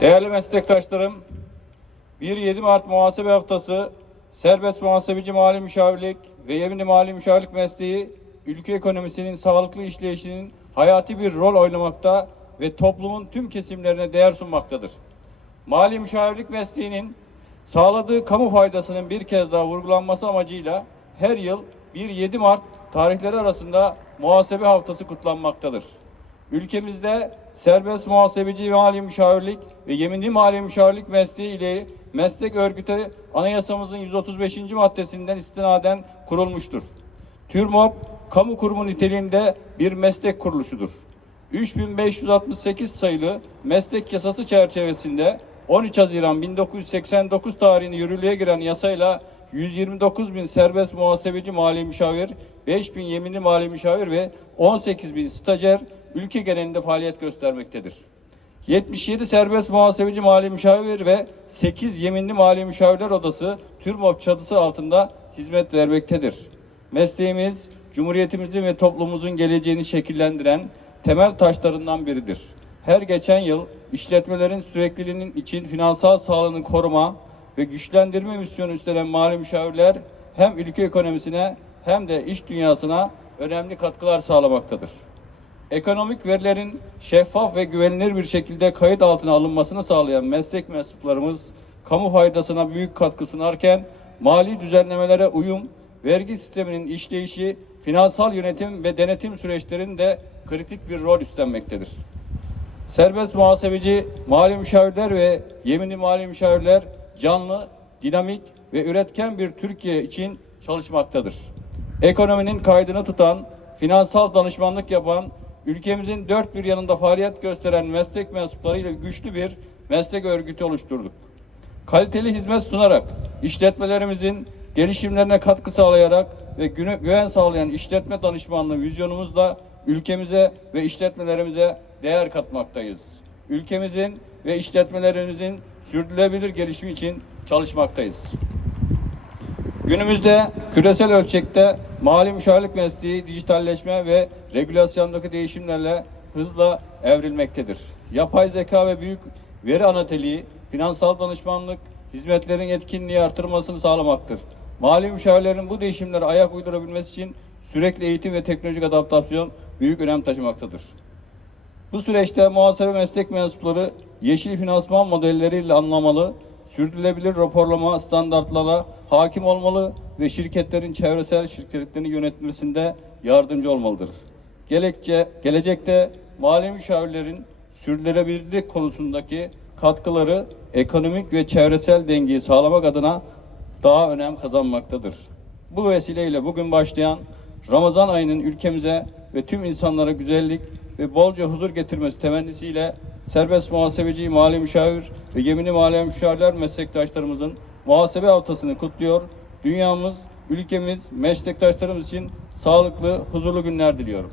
Değerli meslektaşlarım, 1-7 Mart Muhasebe Haftası, serbest muhasebeci mali müşavirlik ve yeminli mali müşavirlik mesleği, ülke ekonomisinin sağlıklı işleyişinin hayati bir rol oynamakta ve toplumun tüm kesimlerine değer sunmaktadır. Mali müşavirlik mesleğinin sağladığı kamu faydasının bir kez daha vurgulanması amacıyla her yıl 1-7 Mart tarihleri arasında muhasebe haftası kutlanmaktadır. Ülkemizde serbest muhasebeci mali müşavirlik ve yeminli mali müşavirlik mesleği ile meslek örgütü anayasamızın 135. maddesinden istinaden kurulmuştur. TÜRMOP, kamu kurumu niteliğinde bir meslek kuruluşudur. 3568 sayılı meslek yasası çerçevesinde 13 Haziran 1989 tarihinde yürürlüğe giren yasayla 129 bin serbest muhasebeci mali müşavir, 5 bin yeminli mali müşavir ve 18 bin stajyer ülke genelinde faaliyet göstermektedir. 77 serbest muhasebeci mali müşavir ve 8 yeminli mali müşavirler odası TÜRMOP çatısı altında hizmet vermektedir. Mesleğimiz Cumhuriyetimizin ve toplumumuzun geleceğini şekillendiren temel taşlarından biridir. Her geçen yıl işletmelerin sürekliliğinin için finansal sağlığını koruma ve güçlendirme misyonu üstlenen mali müşavirler hem ülke ekonomisine hem de iş dünyasına önemli katkılar sağlamaktadır. Ekonomik verilerin şeffaf ve güvenilir bir şekilde kayıt altına alınmasını sağlayan meslek mensuplarımız kamu faydasına büyük katkı sunarken mali düzenlemelere uyum, vergi sisteminin işleyişi, finansal yönetim ve denetim süreçlerinde kritik bir rol üstlenmektedir. Serbest muhasebeci, mali müşavirler ve yeminli mali müşavirler canlı, dinamik ve üretken bir Türkiye için çalışmaktadır. Ekonominin kaydını tutan, finansal danışmanlık yapan, ülkemizin dört bir yanında faaliyet gösteren meslek mensuplarıyla güçlü bir meslek örgütü oluşturduk. Kaliteli hizmet sunarak, işletmelerimizin gelişimlerine katkı sağlayarak ve güven sağlayan işletme danışmanlığı vizyonumuzla ülkemize ve işletmelerimize değer katmaktayız. Ülkemizin ve işletmelerimizin sürdürülebilir gelişimi için çalışmaktayız. Günümüzde küresel ölçekte mali müşavirlik mesleği dijitalleşme ve regülasyondaki değişimlerle hızla evrilmektedir. Yapay zeka ve büyük veri analiteliği, finansal danışmanlık, hizmetlerin etkinliği artırmasını sağlamaktır. Mali müşavirlerin bu değişimlere ayak uydurabilmesi için sürekli eğitim ve teknolojik adaptasyon büyük önem taşımaktadır. Bu süreçte muhasebe meslek mensupları yeşil finansman modelleriyle anlamalı, sürdürülebilir raporlama standartlara hakim olmalı ve şirketlerin çevresel şirketlerini yönetmesinde yardımcı olmalıdır. Gelecekte, gelecekte mali müşavirlerin sürdürülebilirlik konusundaki katkıları ekonomik ve çevresel dengeyi sağlamak adına daha önem kazanmaktadır. Bu vesileyle bugün başlayan Ramazan ayının ülkemize ve tüm insanlara güzellik ve bolca huzur getirmesi temennisiyle serbest muhasebeci, mali müşavir ve yeminli mali müşavirler meslektaşlarımızın muhasebe haftasını kutluyor. Dünyamız, ülkemiz, meslektaşlarımız için sağlıklı, huzurlu günler diliyorum.